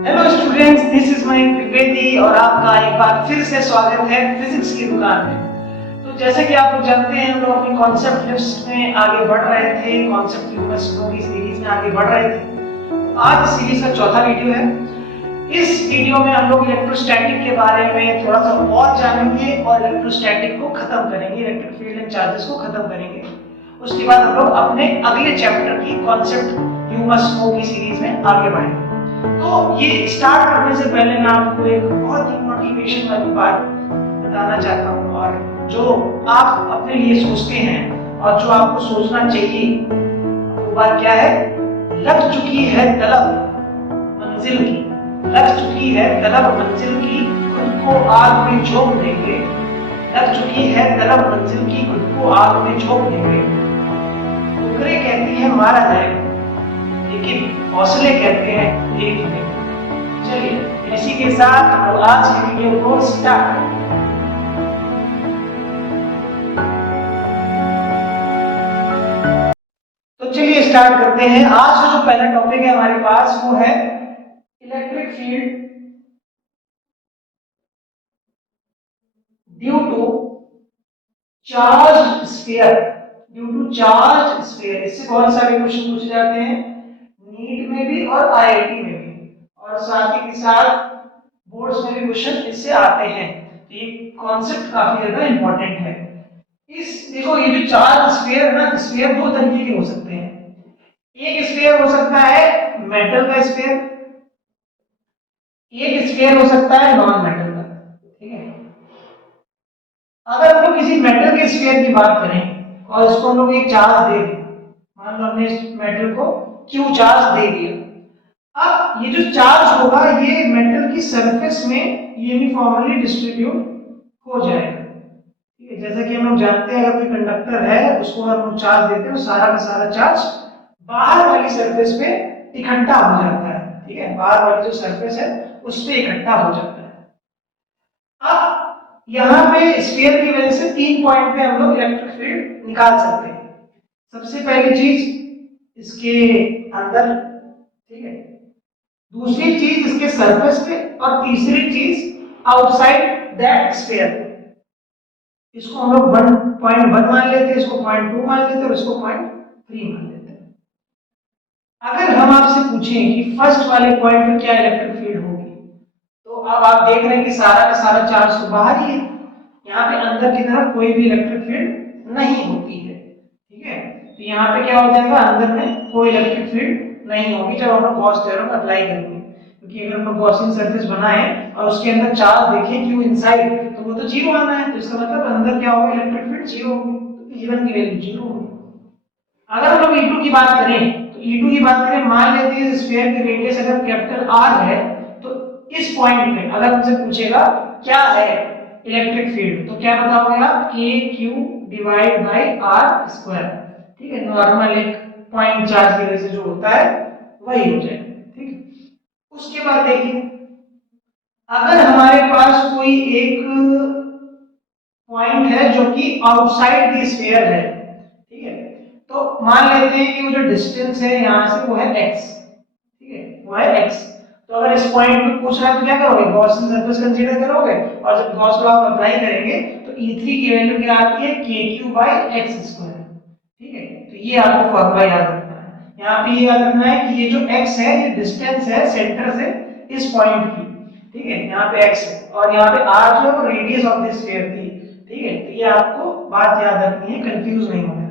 Hello students, this is my Trivedi और आपका एक बार फिर से स्वागत है फिजिक्स की दुकान में। तो जैसे कि आप लोग जानते हैं, हम लोग अपनी कॉन्सेप्ट लिस्ट में आगे बढ़ रहे थे, कॉन्सेप्ट यूनिवर्सिटी की सीरीज में आगे बढ़ रहे थे। आज सीरीज का चौथा वीडियो है। इस वीडियो में हम लोग इलेक्ट्रोस्टैटिक के बारे में थोड़ा सा और जानेंगे और इलेक्ट्रोस्टैटिक को खत्म करेंगे, इलेक्ट्रिक फील्ड एंड चार्जेस को खत्म करेंगे। उसके बाद हम लोग अपने अगले चैप्टर की कॉन्सेप्ट ह्यूमस की सीरीज में आगे बढ़ेंगे। तो ये स्टार्ट करने से पहले मैं आपको एक बहुत ही मोटिवेशन वाली बात बताना चाहता हूँ, और जो आप अपने लिए सोचते हैं और जो आपको सोचना चाहिए, वो बात क्या है? लग चुकी है तलब मंजिल की, लग चुकी है तलब मंजिल की, खुद को आग में झोंक देंगे। लग चुकी है तलब मंजिल की, खुद को आग में झोंक देंगे। ठोकरें कहती है मारा जाएगा, लेकिन हौसले कहते हैं एक नहीं। चलिए इसी के साथ हम आज की वीडियो को स्टार्ट करें। तो चलिए स्टार्ट करते हैं। आज का जो पहला टॉपिक है हमारे पास, वो है electric field due to charge sphere. Due to charge sphere, इससे बहुत सारे क्वेश्चन पूछे जाते हैं, नीट में भी और आईआईटी में भी, और साथ ही के साथ बोर्ड्स में भी क्वेश्चन इससे आते हैं। तो ये कॉन्सेप्ट काफी ज्यादा इंपॉर्टेंट है। इस देखो, ये जो चार्ज स्फीयर है ना, स्फीयर दो तरीके के हो सकते हैं। एक स्फीयर हो सकता है मेटल का स्फीयर, एक स्फीयर हो सकता है नॉन मेटल का। ठीक है, अगर हम लोग किसी मेटल के स्फीयर की बात करें और इसको हम लोग एक चार्ज दे दें, मान लो हमने इस मेटल को क्यू चार्ज दे दिया, अब ये जो चार्ज होगा ये मेटल की सरफेस में यूनिफॉर्मली डिस्ट्रीब्यूट हो जाएगा। ठीक है, जैसा कि हम लोग जानते हैं, अगर कोई कंडक्टर है उसको हम लोग चार्ज देते हैं, सारा का सारा चार्ज बाहर वाली सरफेस पे इकट्ठा हो जाता है। ठीक है, बाहर वाली जो सरफेस है उस पे इकट्ठा हो जाता है। अब यहाँ पे स्फीयर की वजह से 3 पॉइंट पे हम लोग इलेक्ट्रिक फील्ड निकाल सकते हैं। सबसे पहली चीज इसके अंदर, ठीक है, दूसरी चीज इसके सरफेस पे, और तीसरी चीज आउटसाइड दैट स्फीयर। इसको हम लोग 1.1 मान लेते हैं, इसको 0.2 मान लेते हैं और इसको 0.3 मान लेते हैं। अगर हम आपसे पूछें कि फर्स्ट वाले पॉइंट पे क्या इलेक्ट्रिक फील्ड होगी, तो अब आप देख रहे हैं कि सारा का सारा चार्ज तो बाहर ही है, यहाँ पे अंदर की तरफ कोई भी इलेक्ट्रिक फील्ड नहीं होती है। ठीक है, तो यहाँ पे क्या हो जाएगा, अंदर में कोई इलेक्ट्रिक फील्ड नहीं होगी जब हम लोग गॉस थ्योरम अप्लाई करेंगे। क्योंकि अगर हम लोग गॉसियन सरफेस बनाए और उसके अंदर चार्ज देखें क्यू इनसाइड, तो वो तो जीरो आना है, तो इसका मतलब अंदर क्या होगा, इलेक्ट्रिक फील्ड जीरो होगी, तो E1 की वैल्यू जीरो होगी। अगर हम लोग E2 की बात करें, तो E2 की बात करें, मान लेते हैं स्फीयर की रेडियस अगर कैपिटल R है, तो इस पॉइंट पे अगर हमसे पूछेगा क्या है इलेक्ट्रिक फील्ड, तो क्या बताओगे आप, K Q divide by r square. ठीक है, नॉर्मल एक पॉइंट चार्ज की वजह से जो होता है वही हो जाएगा। ठीक है, उसके बाद देखिए, अगर हमारे पास कोई एक पॉइंट है जो कि आउटसाइड द स्फीयर है, ठीक है, तो मान लेते हैं कि वो जो डिस्टेंस है यहां से वो है x। ठीक है, वो है x। तो अगर इस पॉइंट पे पूछ रहा है तो क्या करोगे, गॉसियन सरफेस कंसीडर करोगे, और जब गॉस लॉ अप्लाई करेंगे तो E3 की वैल्यू क्या आती है, kq/x²। ठीक है, तो ये आपको फॉर्मूला याद रखना है। यहाँ पे ये याद रखना है कि ये जो x है ये डिस्टेंस है सेंटर से इस पॉइंट की। ठीक है, यहाँ पे x है और यहाँ पे r जो है वो रेडियस ऑफ दिस स्फीयर थी। ठीक है, तो ये आपको बात याद रखनी है, कंफ्यूज नहीं होना है।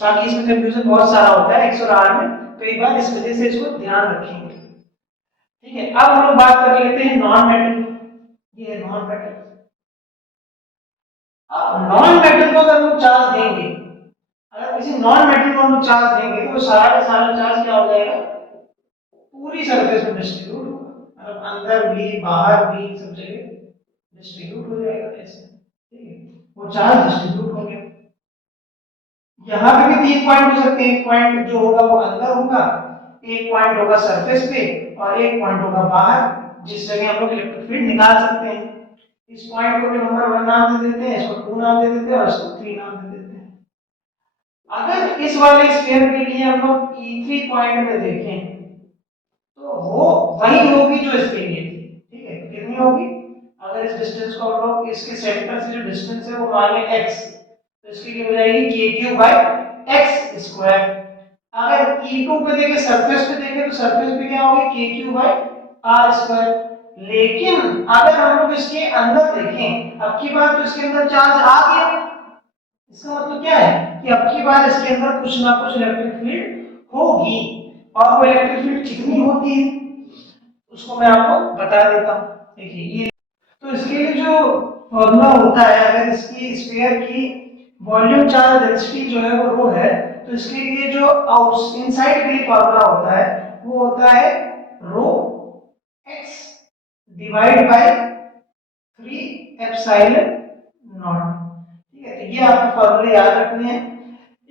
बाकी इसमें कंफ्यूजन बहुत सारा होता है x और r में, तो एक बार इस वजह से इसको ध्यान रखेंगे। ठीक है, अब हम लोग बात कर लेते हैं नॉन मेटल। ये है नॉन मेटल। अब नॉन मेटल को अगर हम लोग चार्ज देंगे, अगर किसी नॉन मेटल को हम लोग चार्ज देंगे, तो सारा का सारा चार्ज क्या हो जाएगा, पूरी सरफेस में डिस्ट्रीब्यूट होगा, मतलब अंदर भी बाहर भी सब जगह डिस्ट्रीब्यूट हो जाएगा ऐसे। ठीक है, वो चार्ज डिस्ट्रीब्यूट हो गया। यहाँ पे भी 3 पॉइंट हो सकते हैं, एक पॉइंट जो होगा वो अंदर होगा, एक पॉइंट होगा सरफेस पे, और एक पॉइंट होगा बाहर, जिस जगह हम लोग इलेक्ट्रिक फील्ड निकाल सकते हैं। इस पॉइंट को भी नंबर 1 नाम दे देते हैं, इसको 2 नाम दे देते हैं और इसको 3 नाम दे देते हैं। अगर इस वाले स्फीयर के लिए हम लोग E3 पॉइंट में देखें, तो वो वही होगी जो इसके लिए थी, ठीक है। तो कितनी होगी, अगर इस डिस्टेंस को हम लोग इसके सेंटर से जो डिस्टेंस है वो मान लें x, तो इसकी क्या हो जाएगी k3/x²। अगर E2 पे देखें, सरफेस पे देखें, तो सरफेस पे क्या होगी k3/r²। लेकिन अगर हम लोग इसके अंदर देखें, अब की बार तो इसके अंदर चार्ज आ गया, इसका मतलब क्या है कि अब की बार इसके अंदर कुछ ना कुछ इलेक्ट्रिक फील्ड होगी। और वो इलेक्ट्रिक फील्ड कितनी होती है उसको मैं आपको बता देता हूं। देखिए ये, तो इसके लिए जो फॉर्मूला होता है, अगर इसकी स्फीयर की वॉल्यूम चार्ज डेंसिटी जो है वो रो है, तो इसके लिए जो आउट इनसाइड के लिए फॉर्मूला होता है वो होता है रो x divide by 3 epsilon not. ठीक है, तो ये आपको फॉर्मूले याद रखने हैं।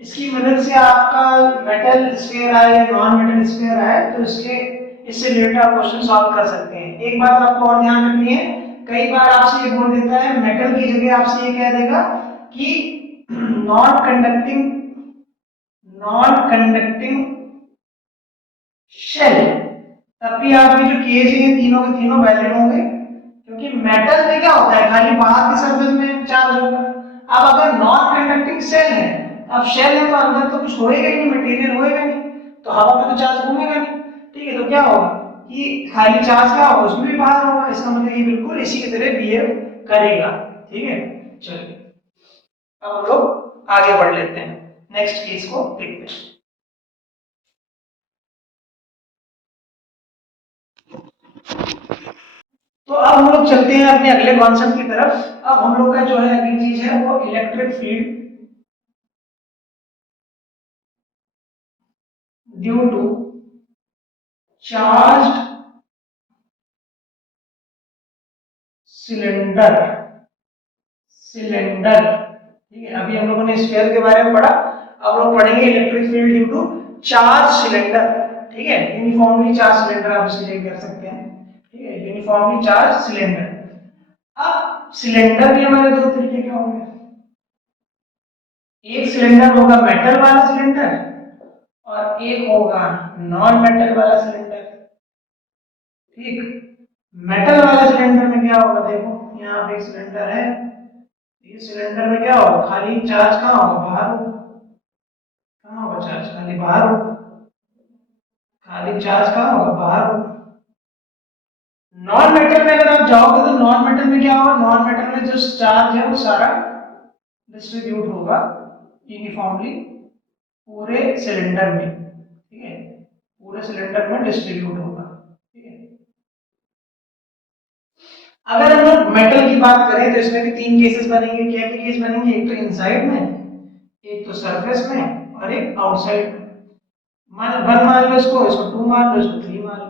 इसकी मदद से आपका मेटल स्फीयर आए या नॉन मेटल स्फीयर आए तो इससे रिलेटेड आप क्वेश्चन सॉल्व कर सकते हैं। एक बात आपको और ध्यान रखनी है, कई बार आपसे ये बोल देता है मेटल की जगह आपसे ये कह देगा कि नॉन कंडक्टिंग शेल, तब भी आपके जो केस है तीनों के तीनों वैलिड होंगे, क्योंकि मेटल में क्या होता है खाली बाहर की सरफेस में चार्ज होगा। अब अगर नॉन कंडक्टिंग शेल है, अब शेल है तो अंदर तो कुछ होएगा ही नहीं, मटेरियल होएगा नहीं, तो हवा में तो चार्ज घूमेगा नहीं। ठीक है, तो क्या होगा कि खाली चार्ज क्या होगा उसमें भी बाहर होगा, इसका मतलब ये बिल्कुल इसी की तरह बिहेव करेगा। ठीक है, चलिए अब हम लोग आगे बढ़ लेते हैं, नेक्स्ट केस को देखते हैं। तो अब हम लोग चलते हैं अपने अगले कॉन्सेप्ट की तरफ। अब हम लोग का जो है अगली चीज है वो electric field due to charged cylinder. ठीक है, अभी हम लोगों ने स्फीयर के बारे में पढ़ा, अब लोग पढ़ेंगे electric field due to charge cylinder. ठीक है, यूनिफॉर्मली चार्ज सिलेंडर आप इसके लिए कह सकते हैं। ठीक है, यूनिफॉर्मली चार्ज सिलेंडर। अब सिलेंडर भी हमारे दो तरीके के होंगे, एक सिलेंडर होगा मेटल वाला सिलेंडर और एक होगा नॉन मेटल वाला सिलेंडर। ठीक, मेटल वाला सिलेंडर में क्या होगा, देखो यहाँ पे एक सिलेंडर है, ये सिलेंडर में क्या होगा खाली चार्ज कहाँ होगा, बाहर होगा। कहाँ होगा चार्ज, खाली बाहर होगा, खाली चार्ज कहाँ होगा, बाहर होगा। नॉन मेटल में अगर आप जाओगे तो नॉन मेटल में क्या होगा, नॉन मेटल में जो चार्ज है वो सारा डिस्ट्रीब्यूट होगा यूनिफॉर्मली पूरे सिलेंडर में। ठीक है, पूरे सिलेंडर में डिस्ट्रीब्यूट होगा। ठीक है, अगर हम लोग मेटल की बात करें तो इसमें भी तीन केसेस बनेंगे। क्या क्या केस बनेंगे, एक तो इनसाइड में, एक तो सरफेस में और एक आउटसाइड में। वन मान लो इसको टू मान लो, इसको थ्री मान लो।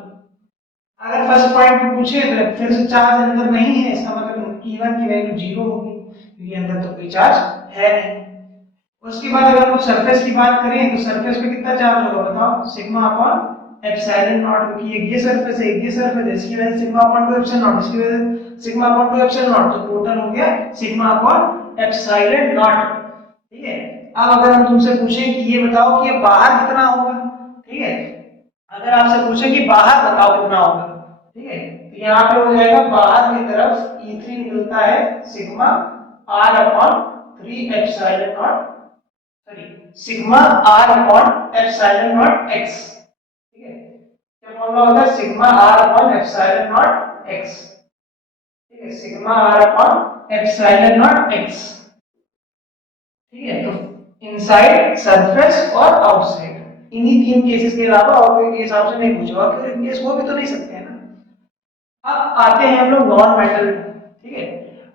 अगर फर्स्ट पॉइंट पे पूछे तो फिर से चार्ज अंदर नहीं है, इसका मतलब E1 की वैल्यू जीरो होगी क्योंकि अंदर तो कोई चार्ज है नहीं। उसके बाद अगर हम सरफेस की बात करें तो सरफेस पे कितना चार्ज होगा बताओ, सिग्मा अपॉन एप्सिलॉन नॉट, क्योंकि एक ये सरफेस है, एक ये सरफेस है, इसकी वजह से सिग्मा अपॉन 2 एप्सिलॉन नॉट, इसकी वजह से सिग्मा अपॉन 2 एप्सिलॉन नॉट, तो टोटल हो गया सिग्मा अपॉन एप्सिलॉन नॉट। ठीक है, अब अगर हम तुमसे पूछें कि ये बताओ कि ये बाहर कितना होगा, ठीक है, अगर आपसे पूछे कि बाहर बताओ कितना होगा, ठीक है, तो यहाँ पे हो जाएगा बाहर की तरफ E3 निकलता है sigma r upon 3 epsilon not, sorry sigma r upon epsilon naught x। ठीक है, क्या फॉर्मूला होता है, sigma r upon epsilon naught x। ठीक है, sigma r upon epsilon naught x। ठीक है, तो इनसाइड, सरफेस और आउटसाइड, इन्हीं तीन केसेस के अलावा और कोई केस आपसे नहीं पूछा, और कोई केस हो भी तो नहीं सकते हैं ना। अब आते हैं हम लोग नॉन मेटल। ठीक है,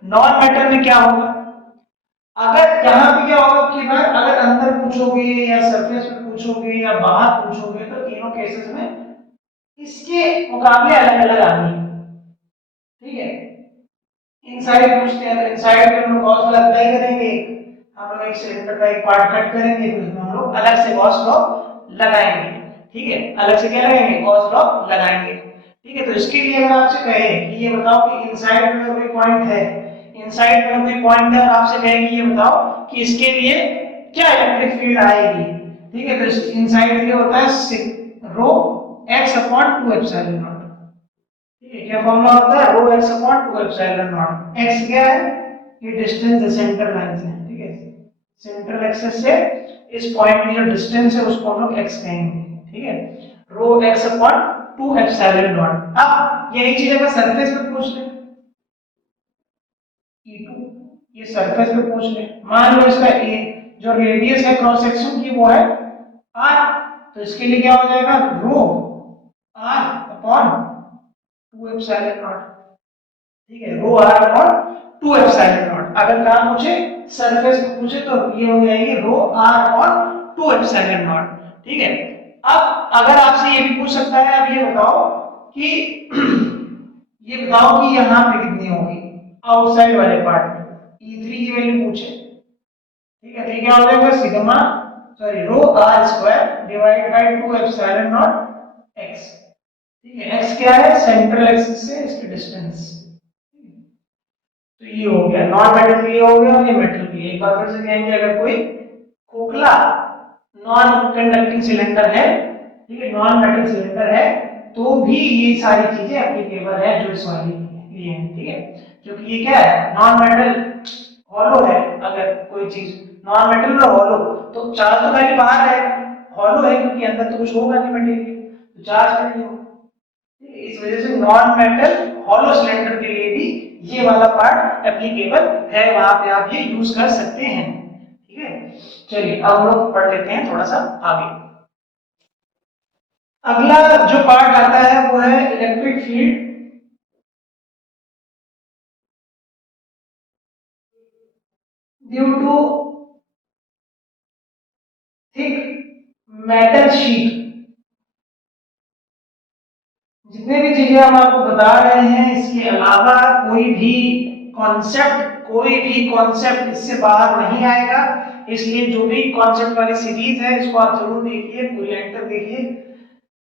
नॉन मेटल में क्या होगा, अगर यहाँ पे क्या होगा कि भाई अगर अंदर पूछोगे या सरफेस पे पूछोगे या बाहर पूछोगे तो तीनों केसेस में इसके मुकाबले अलग अलग आनी है। ठीक है, इनसाइड पूछते हैं तो इनसाइड में हम लोग गॉस लॉ अप्लाई करेंगे, हम लोग एक सिलेंडर का एक पार्ट कट करेंगे, फिर उसमें हम लोग अलग से गॉस लॉ लगाएंगे। ठीक है, अलग से क्या लगाएंगे, गॉस लॉ लगाएंगे। ठीक है, तो इसके लिए अगर आपसे कहे कि ये बताओ कि इनसाइड में कोई पॉइंट है, इनसाइड में कोई पॉइंट है, आपसे कहे कि ये बताओ कि इसके लिए क्या इलेक्ट्रिक फील्ड आएगी। ठीक है, तो इनसाइड के लिए होता है रो x अपॉन 2 एप्सिलॉन नॉट। ठीक है, क्या फॉर्मूला होता है, रो x upon 2 epsilon naught. x क्या है, ये डिस्टेंस है सेंटर लाइन से, ठीक है, सेंट्रल एक्सिस से इस पॉइंट की जो डिस्टेंस है उसको हम लोग x कहेंगे, ठीक है, रो x अपॉन 2 एप्सिलॉन नॉट। अब यही चीज अगर सरफेस पे पूछ ले, E2 ये सरफेस पे पूछ ले, मान लो इसका a जो रेडियस है क्रॉस सेक्शन की वो है r, तो इसके लिए क्या हो जाएगा, रो r अपॉन 2 एप्सिलॉन नॉट। ठीक है, रो r अपॉन 2 एप्सिलॉन नॉट। अगर कहां पूछे, सरफेस पे पूछे, तो ये हो जाएगी रो r अपॉन 2 एप्सिलॉन नॉट। ठीक है, अब अगर आपसे ये भी पूछ सकता है, अब ये बताओ कि ये बताओ कि यहाँ पे कितनी होगी आउटसाइड वाले पार्ट में, E3 की वैल्यू पूछे, ठीक है, तो ये क्या हो जाएगा, sigma sorry rho r square divide by 2 epsilon naught x। ठीक है, x क्या है, सेंट्रल एक्सिस से इसकी डिस्टेंस, तो ये हो गया नॉन मेटल ये हो गया, और ये मेटल भी है। एक बार फिर से कहेंगे, अगर कोई खोखला नॉन कंडक्टिंग सिलेंडर है, ठीक है, नॉन मेटल सिलेंडर है, तो भी ये सारी चीजें एप्लीकेबल है जो इस वाली लिए हैं, ठीक है, क्योंकि ये क्या है, नॉन मेटल हॉलो है। अगर कोई चीज नॉन मेटल और हॉलो, तो चार्ज तो खाली बाहर रहेगा, हॉलो है क्योंकि अंदर तो कुछ होगा नहीं मटेरियल, तो चार्ज नहीं होगा। इस वजह से नॉन मेटल हॉलो सिलेंडर के लिए भी ये वाला पार्ट एप्लीकेबल है, वहां पे आप ये यूज कर सकते हैं। ठीक है, चलिए अब हम लोग पढ़ लेते हैं थोड़ा सा आगे। अगला जो पार्ट आता है वो है electric field due to thick metal sheet. जितने भी चीजें हम आपको बता रहे हैं, इसके अलावा कोई भी कॉन्सेप्ट इससे बाहर नहीं आएगा, इसलिए जो भी कॉन्सेप्ट वाली सीरीज है इसको आप जरूर देखिए, पूरी एंड तक देखिए,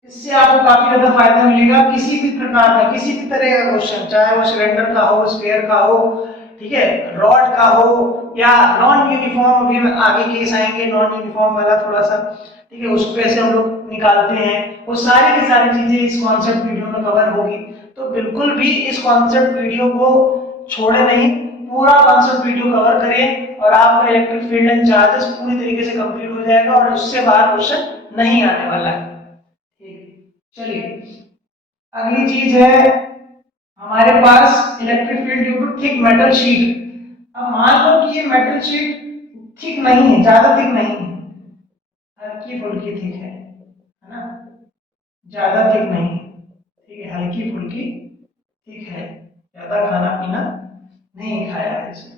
इससे आपको काफी ज्यादा फायदा मिलेगा। किसी भी प्रकार का, किसी भी तरह का क्वेश्चन, चाहे वो सिलेंडर का हो, स्फीयर का हो, ठीक है, रॉड का हो, या नॉन यूनिफॉर्म, अभी आगे केस आएंगे नॉन यूनिफॉर्म वाला थोड़ा सा, ठीक है, उसको कैसे हम लोग निकालते हैं, वो सारी की सारी चीजें इस कॉन्सेप्ट वीडियो में कवर होगी। तो बिल्कुल भी इस कॉन्सेप्ट वीडियो को छोड़े नहीं, पूरा कॉन्सेप्ट वीडियो कवर करें, और आपका इलेक्ट्रिक फील्ड एंड चार्जेस पूरी तरीके से कंप्लीट हो जाएगा, और उससे बाहर क्वेश्चन नहीं आने वाला है। ठीक, चलिए अगली चीज है हमारे पास electric field due to thick metal sheet. अब मान लो कि ये मेटल शीट थिक नहीं है, ज्यादा थिक नहीं है, हल्की फुल्की थिक है ना, ज्यादा थिक नहीं, ठीक है, हल्की फुल्की थिक है, ज्यादा खाना पीना नहीं खाया है इसने,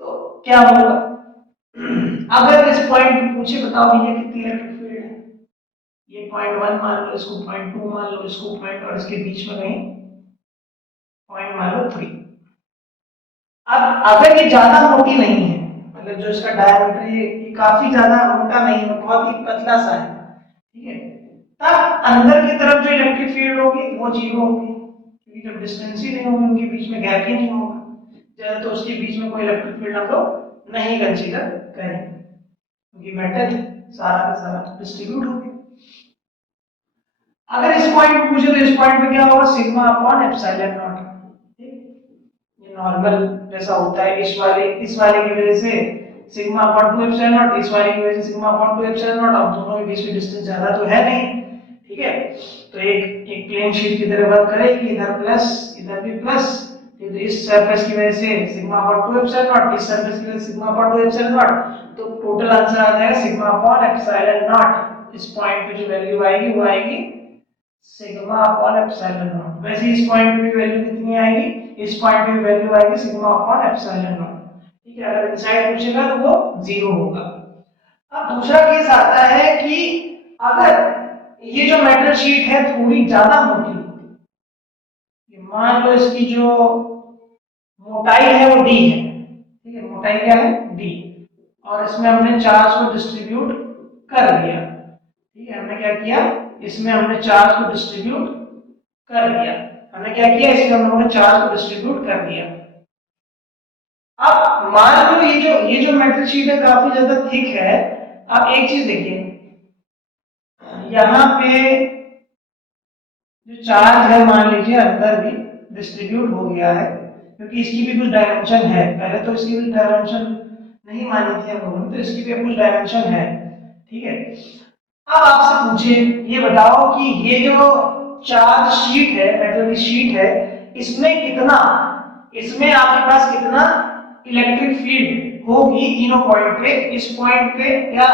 तो क्या होगा, अगर इस पॉइंट पे पूछे बताओ भैया कितनी इलेक्ट्रिक फील्ड है, ये पॉइंट 1 मान लो, इसको पॉइंट 2 मान लो, इसको पॉइंट, और इसके बीच में कहीं पॉइंट मान लो 3। अब अगर ये ज्यादा मोटी नहीं है, मतलब जो इसका डायमीटर ये काफी ज्यादा मोटा नहीं है, बहुत ही पतला सा है, ठीक है, तब अंदर की तरफ जो इलेक्ट्रिक फील्ड होगी वो जीरो होगी, क्योंकि जब डिस्टेंस ही नहीं होगी, उनके बीच में गैप ही नहीं होगा, ज्यादा तो उसके बीच में कोई इलेक्ट्रिक फील्ड हम लोग नहीं कंसीडर करेंगे, क्योंकि मेटल सारा का सारा डिस्ट्रीब्यूट हो गया। अगर इस पॉइंट पे पूछे तो इस पॉइंट पे क्या होगा, सिग्मा अपॉन एप्सिलॉन नॉट, ये नॉर्मल जैसा होता है, इस वाले की वजह से सिग्मा अपॉन 2 एप्सिलॉन नॉट, इस वाले की वजह से सिग्मा अपॉन 2 एप्सिलॉन नॉट, अब दोनों के बीच में डिस्टेंस ज्यादा तो है नहीं, ठीक है, तो एक एक प्लेन शीट की तरह वर्क करेगी, इधर प्लस इधर भी प्लस, तो इस सरफेस की वजह से सिग्मा अपॉन 2 एप्सिलॉन नॉट, इस सरफेस की वजह से सिग्मा अपॉन 2 एप्सिलॉन नॉट, तो टोटल आंसर आ जाएगा सिग्मा अपॉन एप्सिलॉन नॉट। इस पॉइंट पे जो वैल्यू आएगी वो आएगी सिग्मा अपॉन एप्सिलॉन नॉट। वैसे इस पॉइंट पे भी वैल्यू कितनी आएगी, इस पॉइंट पे भी वैल्यू आएगी सिग्मा अपॉन एप्सिलॉन नॉट, ठीक है, अगर इनसाइड पूछेगा तो वो 0 होगा। अब दूसरा केस आता है कि अगर ये जो मेटल शीट है थोड़ी ज्यादा मोटी, मान लो इसकी जो मोटाई है वो डी है, ठीक है, मोटाई क्या है डी, और इसमें हमने चार्ज को डिस्ट्रीब्यूट कर दिया, ठीक है, हमने क्या किया, इसमें हमने चार्ज को डिस्ट्रीब्यूट कर दिया, हमने क्या किया, इसमें हम लोगों ने चार्ज को डिस्ट्रीब्यूट कर दिया। अब मान लो ये जो मेटल शीट है काफी ज्यादा थिक है। अब एक चीज देखिए, यहाँ पे जो चार्ज है मान लीजिए अंदर भी डिस्ट्रीब्यूट हो गया है, क्योंकि इसकी भी कुछ डायमेंशन है, पहले तो इसकी भी डायमेंशन नहीं मानी थी हम लोगों ने, तो इसकी भी कुछ डायमेंशन है, ठीक है। अब आपसे पूछे ये बताओ कि ये जो चार्ज शीट है, मेटल की शीट है, इसमें कितना, इसमें आपके पास कितना इलेक्ट्रिक फील्ड होगी तीनों पॉइंट पे, इस पॉइंट पे या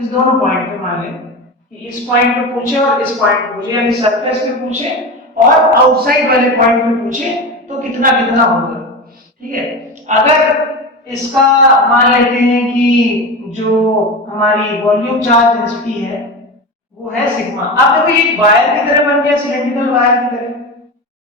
इस दोनों पॉइंट पे, मान लें कि इस पॉइंट पे पूछे और इस पॉइंट पे पूछे, यानी सरफेस पे पूछे और आउटसाइड वाले पॉइंट पे पूछे, तो कितना कितना होगा, ठीक है। अगर इसका मान लेते हैं कि जो हमारी वॉल्यूम चार्ज डेंसिटी है वो है सिग्मा। अब देखो ये वायर की तरह बन गया, सिलेंड्रिकल वायर की तरह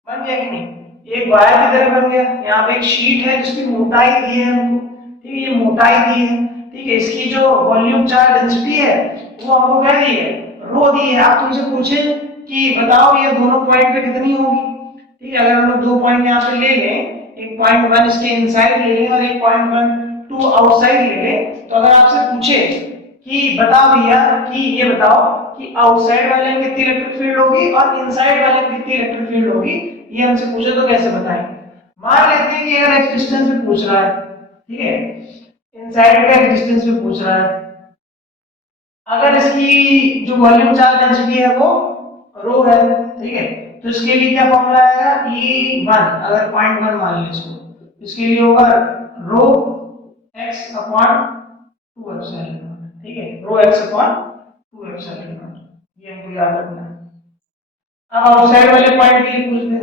बन गया कि नहीं, एक वायर की तरह बन गया। यहाँ पे एक शीट है जिसकी मोटाई दी है हमको, ठीक है, ये मोटाई दी है, ठीक है। इसकी जो वॉल्यूम चार्ज डेंसिटी है वो हमको क्या दी है, रो दी है। आप तुमसे पूछे कि बताओ ये दोनों पॉइंट पे कितनी होगी, ठीक है। अगर हम लोग दो पॉइंट यहाँ पे ले लें, एक पॉइंट वन इसके इनसाइड ले लें और एक पॉइंट वन टू आउटसाइड ले लें, तो अगर आपसे पूछे कि बताओ भैया कि ये बताओ कि आउटसाइड वाले में कितनी इलेक्ट्रिक फील्ड होगी और इनसाइड वाले में कितनी इलेक्ट्रिक फील्ड होगी, ये हमसे पूछे तो कैसे बताएं। मान लेते हैं कि अगर एक्स डिस्टेंस पे पूछ रहा है, ठीक है, इनसाइड का एक्स डिस्टेंस पे पूछ रहा है, अगर इसकी जो वॉल्यूम चार्ज डेंसिटी है वो रो है, ठीक है, तो इसके लिए क्या फॉर्मूला आएगा, E1, अगर पॉइंट वन मान लें इसको, इसके लिए होगा रो x अपॉन 2 एप्सिलॉन नॉट, ठीक है, रो x अपॉन 2 एप्सिलॉन नॉट, ये हमको याद रखना है। अब आउटसाइड वाले पॉइंट के लिए पूछ दे,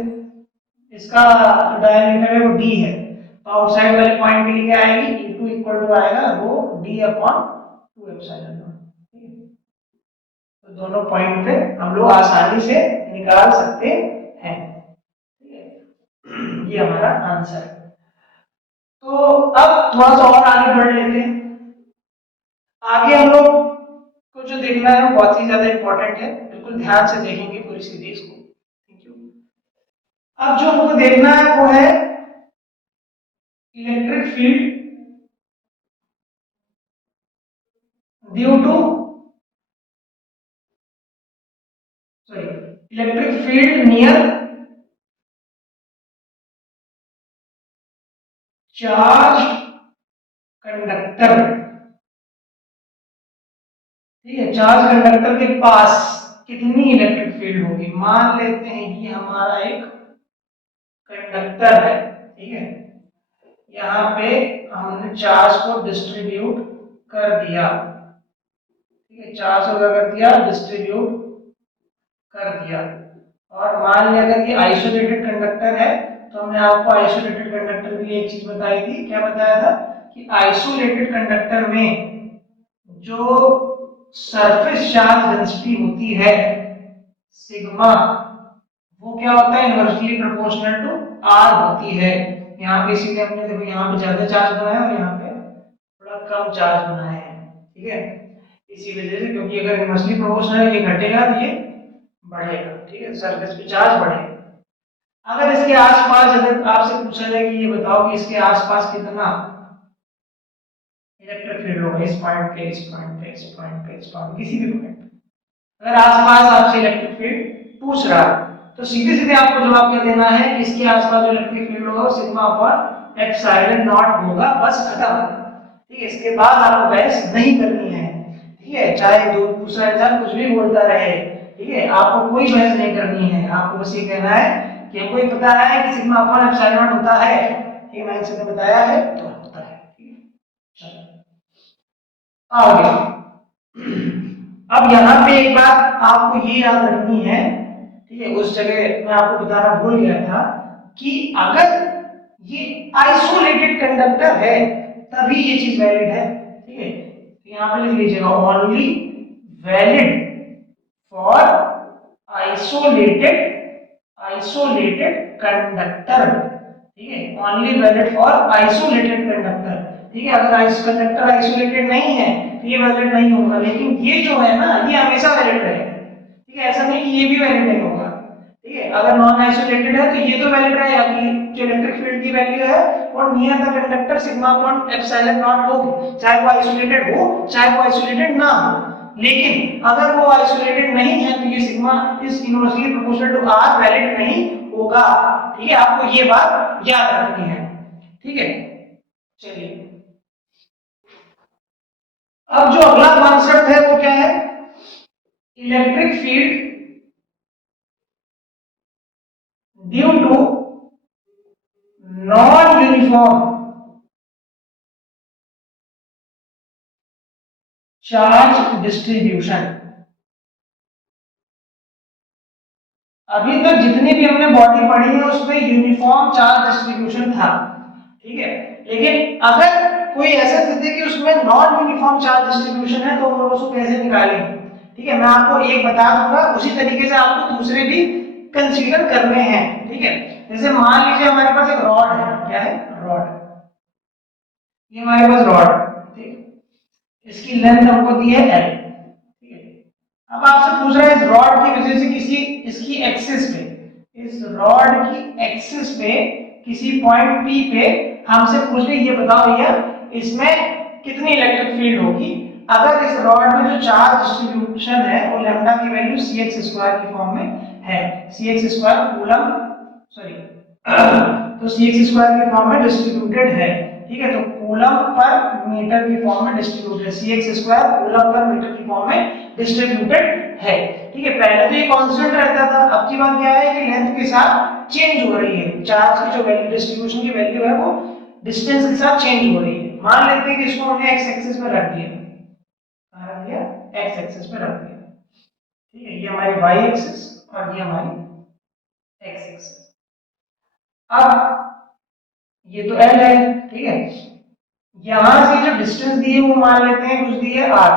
इसका जो डायमीटर है वो d है, तो आउटसाइड वाले पॉइंट के लिए क्या आएगी, E2 इक्वल टू आएगा रो d अपॉन 2 एप्सिलॉन नॉट, ठीक है। तो दोनों पॉइंट पे हम लोग आसानी से निकाल सकते हैं, ठीक है, ये हमारा आंसर है। तो अब थोड़ा सा और आगे बढ़ लेते हैं। आगे हम लोग को जो देखना है बहुत ही ज्यादा इंपॉर्टेंट है, बिल्कुल ध्यान से देखेंगे पूरी सीरीज को, थैंक यू। अब जो हमको देखना है वो है electric field due to, sorry, electric field near charge conductor, ठीक है, चार्ज कंडक्टर के पास कितनी इलेक्ट्रिक फील्ड होगी। मान लेते हैं कि हमारा एक कंडक्टर है, ठीक है, यहाँ पे हमने चार्ज को डिस्ट्रीब्यूट कर दिया, ठीक है, चार्ज को क्या कर दिया, डिस्ट्रीब्यूट कर दिया। और मान लिया अगर ये आइसोलेटेड कंडक्टर है, तो हमने आपको आइसोलेटेड कंडक्टर के लिए एक चीज बताई थी, क्या बताया था कि आइसोलेटेड कंडक्टर में जो सरफेस चार्ज डेंसिटी होती है सिग्मा, वो क्या होता है, इनवर्सली प्रोपोर्शनल टू आर होती है। यहाँ पे इसीलिए हमने देखो यहाँ पे ज्यादा चार्ज बनाया और यहाँ पे थोड़ा कम चार्ज बनाया है, ठीक है, इसी वजह से, क्योंकि अगर इनवर्सली प्रोपोर्शनल ये घटेगा तो ये बढ़ेगा, ठीक है, सरफेस पे चार्ज बढ़ेगा। अगर इसके आसपास अगर आपसे पूछा जाए कि ये बताओ कि इसके आसपास कितना इलेक्ट्रिक फील्ड होगा, इस पॉइंट पे, इस पॉइंट पे, इस पॉइंट पे, इस पॉइंट, किसी भी पॉइंट पे अगर आसपास आपसे इलेक्ट्रिक फील्ड पूछ रहा है, तो सीधे सीधे आपको जवाब क्या देना है कि इसके आसपास जो इलेक्ट्रिक फील्ड होगा वो सिग्मा अपॉन एप्सिलॉन नॉट होगा, बस खत्म, ठीक है। इसके बाद आपको बहस नहीं करनी है, ठीक है, चाहे दूसरा इंसान कुछ भी बोलता रहे, ठीक है, आपको कोई बहस नहीं करनी है, आपको बस ये कहना है कि हमको ये पता है कि सिग्मा अपॉन एप्सिलॉन नॉट होता है, ठीक है, मैंने सीधे बताया है तो होता है, ठीक है। चलो आगे, अब यहाँ पे एक बात आपको ये याद रखनी है, ठीक है, उस जगह मैं आपको बताना भूल गया था कि अगर ये आइसोलेटेड कंडक्टर है तभी ये चीज वैलिड है, ठीक है, तो यहाँ पे लिख लीजिएगा only valid for isolated isolated conductor, ठीक है, only valid for isolated conductor, ठीक है। अगर कंडक्टर आइसोलेटेड नहीं है तो ये वैलिड नहीं होगा, लेकिन ये जो है ना ये हमेशा वैलिड रहेगा, ठीक है, ऐसा नहीं कि ये भी वैलिड नहीं होगा, ठीक है। अगर नॉन आइसोलेटेड है तो ये तो वैलिड रहेगा कि जो इलेक्ट्रिक फील्ड की वैल्यू है वो near the conductor sigma upon epsilon not होगी, चाहे वो आइसोलेटेड हो चाहे वो आइसोलेटेड ना हो, लेकिन अगर वो आइसोलेटेड नहीं है तो ये sigma is inversely proportional to r valid नहीं होगा। ठीक है, आपको ये बात याद रखनी है। ठीक है, चलिए अब जो अगला कॉन्सेप्ट है वो क्या है, electric field due to non uniform charge distribution. अभी तक जितनी भी हमने बॉडी पढ़ी है उसमें यूनिफॉर्म चार्ज डिस्ट्रीब्यूशन था। ठीक है, लेकिन अगर कोई ऐसा स्थिति कि उसमें नॉन यूनिफॉर्म चार्ज डिस्ट्रीब्यूशन है तो हम लोग उसको कैसे निकालेंगे। ठीक है, मैं आपको एक बता दूंगा, उसी तरीके से आपको दूसरे भी कंसीडर करने हैं। ठीक है, जैसे मान लीजिए हमारे पास एक रॉड है, क्या है, रॉड, ये हमारे पास रॉड, ठीक, इसकी लेंथ हमको दी है एल। ठीक है, अब आपसे पूछ रहा है इस रॉड की वजह से किसी इसकी एक्सिस पे, इस रॉड की एक्सिस पे किसी पॉइंट P पे हमसे पूछ रहे ये बताओ भैया इसमें कितनी इलेक्ट्रिक फील्ड होगी अगर इस रॉड में जो चार्ज डिस्ट्रीब्यूशन है वो लैम्डा की वैल्यू cx स्क्वायर की फॉर्म में है, cx स्क्वायर कूलम, सॉरी तो cx स्क्वायर की फॉर्म में डिस्ट्रीब्यूटेड है। ठीक है, तो कूलम पर मीटर की फॉर्म में डिस्ट्रीब्यूटेड, cx स्क्वायर कूलम पर मीटर की फॉर्म में डिस्ट्रीब्यूटेड है। ठीक है, पहले तो ये कांस्टेंट रहता था, अब की बात क्या है कि लेंथ के साथ चेंज हो रही है, चार्ज की जो वैल्यू डिस्ट्रीब्यूशन की वैल्यू है वो डिस्टेंस के साथ चेंज हो रही है। मान लेते हैं कि इसको हमने एक्स एक्सिस पे रख दिया, कहां रख दिया, एक्स एक्सिस पे रख दिया। ठीक है, ये हमारी वाई एक्सिस और ये हमारी एक्स एक्सिस। अब ये तो एल है, ठीक है, यहां से जो डिस्टेंस दी है वो मान लेते हैं कुछ दी है आर।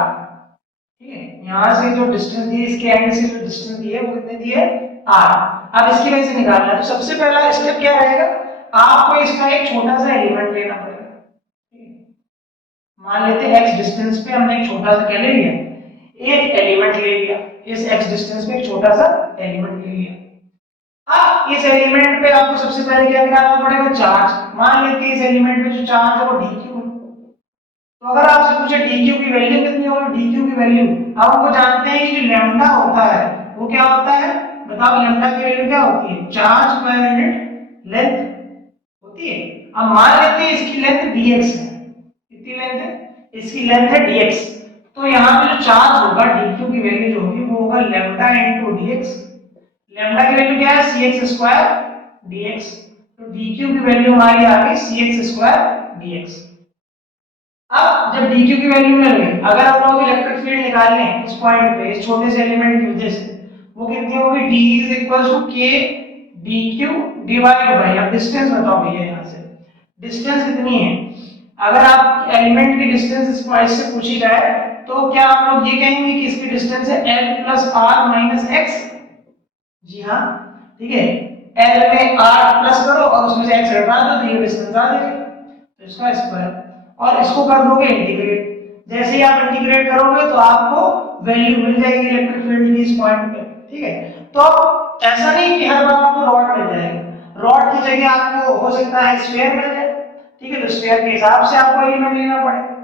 ठीक है, यहां से जो डिस्टेंस दी है, इसके एंड से जो डिस्टेंस दी है वो कितनी दी है, आर। अब इसकी वजह से निकालना है तो सबसे पहला स्टेप क्या रहेगा, आपको इसका एक छोटा सा एलिमेंट लेना पड़ेगा। ठीक है, मान लेते हैं x डिस्टेंस पे हमने एक छोटा सा क्या ले लिया, एक एलिमेंट ले लिया, इस x डिस्टेंस पे एक छोटा सा एलिमेंट ले लिया। अब इस एलिमेंट पे आपको सबसे पहले क्या निकालना पड़ेगा, चार्ज। मान लेते हैं इस एलिमेंट पे जो चार्ज है वो dq है, तो अगर आपसे पूछे dq की वैल्यू कितनी होगी, dq की वैल्यू अब हमको जानते हैं कि जो लैम्डा होता है वो क्या होता है, बताओ लैम्डा की वैल्यू क्या होती है, चार्ज पर यूनिट लेंथ होती है। अब मान लेते हैं इसकी लेंथ dx है, कितनी लेंथ है, इसकी लेंथ है dx, तो यहाँ पे जो चार्ज होगा dq की वैल्यू जो होगी वो होगा लैम्डा इनटू dx। लैम्डा की वैल्यू क्या है, cx स्क्वायर dx, तो dq की वैल्यू हमारी आ गई cx स्क्वायर dx। अब जब dq की वैल्यू मिल गई, अगर हम लोग इलेक्ट्रिक फील्ड निकालने इस पॉइंट पे इस छोटे से एलिमेंट की वजह से, वो कितनी होगी, d is equal to k dq divide by, अब डिस्टेंस बताओ भैया यहां से डिस्टेंस कितनी है, अगर आप एलिमेंट की डिस्टेंस इस पॉइंट से पूछी जाए तो क्या आप लोग ये कहेंगे कि इसकी डिस्टेंस है l plus r minus x। जी हाँ, ठीक है, l में r प्लस करो और उसमें से x हटा दो तो ये डिस्टेंस आ जाएगी, तो इसका स्क्वायर और इसको कर दोगे इंटीग्रेट। जैसे ही आप इंटीग्रेट करोगे तो आपको वैल्यू मिल जाएगी इलेक्ट्रिक फील्ड की इस पॉइंट पे। ठीक है, तो ऐसा नहीं कि हर बार आपको रॉड मिल जाएगा, रॉड की जगह आपको हो सकता है स्फीयर मिल जाए। ठीक है, तो स्फीयर के हिसाब से आपको एलिमेंट लेना पड़ेगा।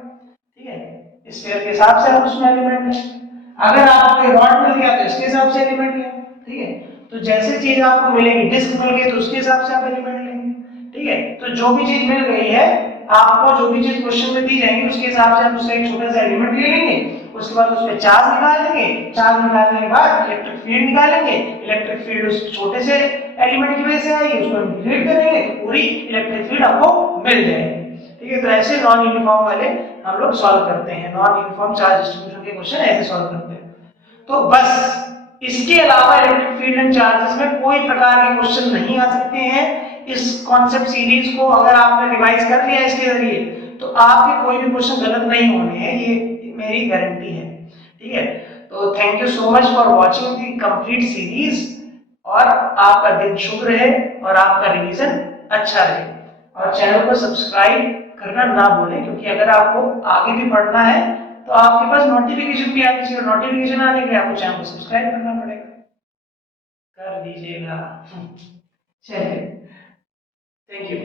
ठीक है, स्फीयर के हिसाब से आप उसमें एलिमेंट लें, अगर आपको रॉड मिल गया तो इसके हिसाब से एलिमेंट लें। ठीक है, तो जैसे चीज आपको मिलेगी, डिस्क मिल गई तो उसके हिसाब से आप एलिमेंट लेंगे। ठीक है, तो जो भी चीज मिल गई है आपको, जो भी चीज क्वेश्चन में दी जाएगी उसके हिसाब से आप उसका एक छोटा सा एलिमेंट ले लेंगे, उसके बाद उसमें चार्ज निकाल लेंगे, चार्ज निकालने के बाद इलेक्ट्रिक फील्ड निकालेंगे, इलेक्ट्रिक फील्ड उस छोटे से एलिमेंट की वजह से आएगी, उसको इंटीग्रेट करेंगे तो पूरी इलेक्ट्रिक फील्ड आपको मिल जाएगी। ठीक है, तो ऐसे नॉन यूनिफॉर्म वाले हम लोग सॉल्व करते हैं, नॉन यूनिफॉर्म चार्ज डिस्ट्रीब्यूशन के क्वेश्चन ऐसे सॉल्व करते हैं। तो बस इसके अलावा इलेक्ट्रिक फील्ड एंड चार्जेस में कोई प्रकार के क्वेश्चन नहीं आ सकते हैं। इस कॉन्सेप्ट सीरीज को अगर आपने रिवाइज कर लिया इसके जरिए तो आपके कोई भी क्वेश्चन गलत नहीं होने हैं, ये मेरी गारंटी है। ठीक है, तो thank you so much for watching the complete series, और आपका दिन शुभ रहे और आपका रिवीजन अच्छा रहे, और चैनल को सब्सक्राइब करना ना भूलें, क्योंकि अगर आपको आगे भी पढ़ना है तो आपके पास नोटिफिकेशन भी आनी चाहिए, नोटिफिकेशन आने के लिए आपको चैनल को सब्सक्राइब करना पड़ेगा, कर दीजिएगा। चलिए, थैंक यू।